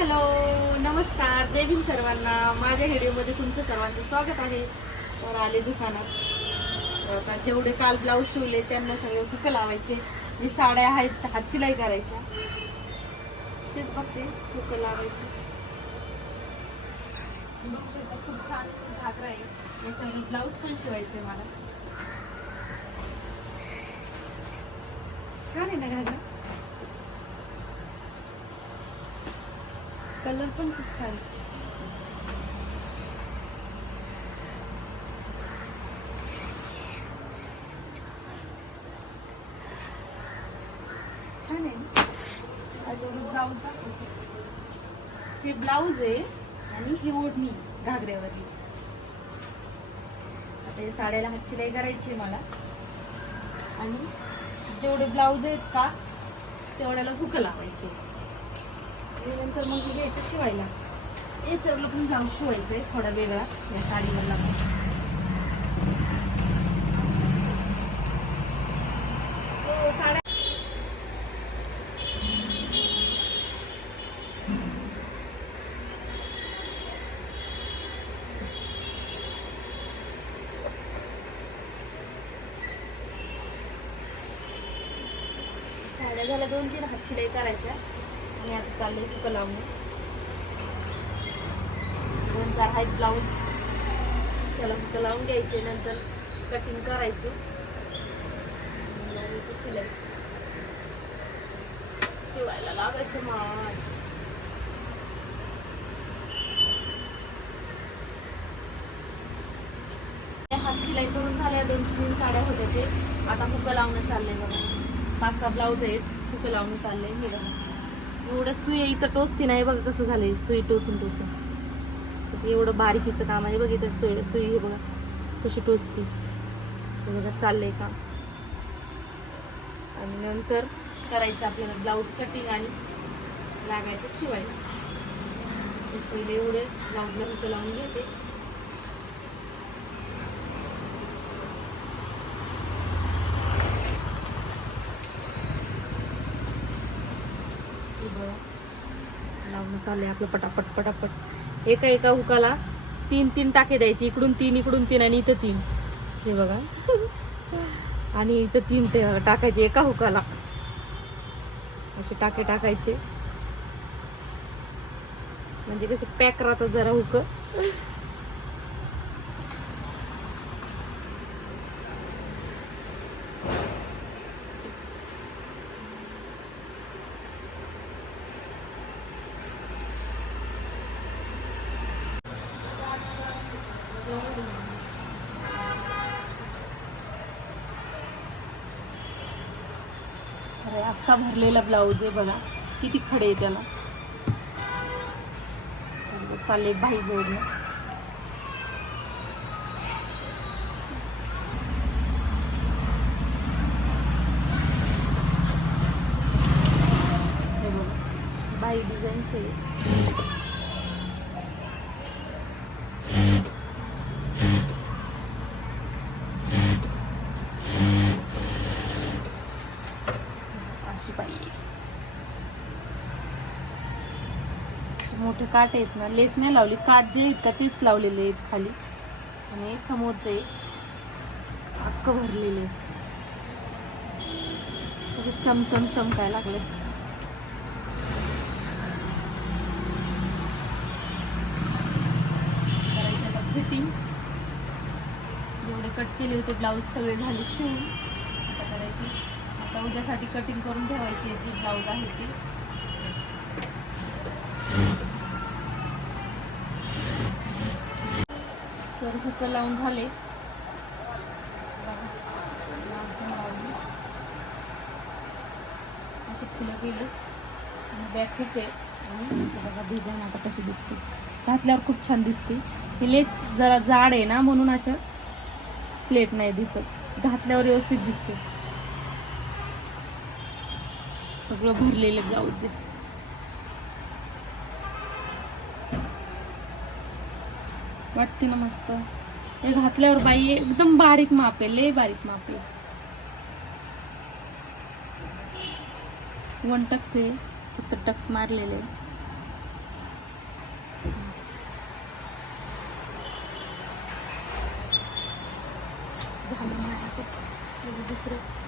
Hello नमस्कार. जय भीम सर्वांना. माझ्या व्हिडिओमध्ये तुमचं सर्वांचं स्वागत आहे. तर आले दुकानात. तर आता जेवढे काल ब्लाऊज शिवले त्यांना सगळे फुकं लावायचे. जे साड्या आहेत हात शिलाई करायच्या. तेच बघते फुकं लावायचे. खूप छान घागरा आहे. याच्यावर ब्लाऊज पण शिवायचं आहे मला. छान आहे ना घागरा? कलर पण खूप छान. आहे. छान आहे अजून ब्लाऊज हे ब्लाऊज आहे आणि ही ओढणी घागऱ्यावरली. आता हे साड्याला हात शिलाई करायची आहे मला. आणि जेवढे ब्लाऊज आहेत का तेवढ्याला हुक लावायचे. नंतर मग घ्यायचं शिवायला. याच्यावरला पण ब्लाऊज शिवायचं आहे थोडा वेगळा या साडीवरला पण हो, साड्या झाल्या दोन तीन हात शिलाई करायच्या. आणि आता चाललंय फुकं लावून दोन चार आहेत ब्लाऊज त्याला फुकं लावून घ्यायचे नंतर कटिंग करायची. आणि शिलाई. शिवायला लागायचं मान शिलाई करून झाल्या दोन तीन साड्या होत्या ते. आता फुकं लावणं चाललंय बघा. पाच सहा ब्लाऊज आहेत फुकं लावणं चाललंय हे बघा. एवढं सुई इथं टोचती नाही. बघा कसं झालंय. सुई टोचून टोचून. एवढं बारीकीचं काम आहे. बघ इथं सुई सुई हे बघा कशी टोचती. बघा चाललंय काम. आणि नंतर करायचे आपल्याला ब्लाऊज कटिंग आणि लागायचं शिवायला पहिले एवढे ब्लाऊजला लावून घेते हे बघा. लावणं चाललंय आपलं पटापट पटापट. एका एका हुकाला तीन तीन टाके द्यायचे. इकडून तीन इकडून तीन आणि इथं तीन. हे बघा. आणि इथं तीन टाकायचे एका हुकाला. असे टाके टाकायचे. म्हणजे कसे पॅक राहतात जरा हुक. अख्खा भरलेला ब्लाऊज आहे बघा. किती खडे आहे त्याला. चालले भाई जोडणं. हे बाई डिझाईनचे आहे. अशी पाहिजे असे मोठे काट आहेत ना लेस नाही लावली काट जे आहेत का तेच लावलेले आहेत खाली. आणि समोरचे अक्क भरलेले असे चमचम चमकाय लागले. करायचे आता फिटिंग. जेवढे कट केले होते ब्लाऊज सगळे झाले शिवून. आता करायची. आता उद्यासाठी कटिंग करून ठेवायची ती ब्लाऊज आहे ती. तर हुक लावून झाले. अशी फुलं केली. बॅक हुक आहे आणि बघा डिझाईन आता कशी दिसते. घातल्यावर खूप छान दिसते. हे लेस जरा जाड आहे ना म्हणून अशा प्लेट नाही दिसत. घातल्यावर व्यवस्थित दिसते. सगळं भरलेलं ब्लाऊज आहे. वाटते ना मस्त. हे घातल्यावर बाई एकदम बारीक माप आहे लय बारीक माप. वन टक्स आहे फक्त टक्स मारलेले. दुसरं.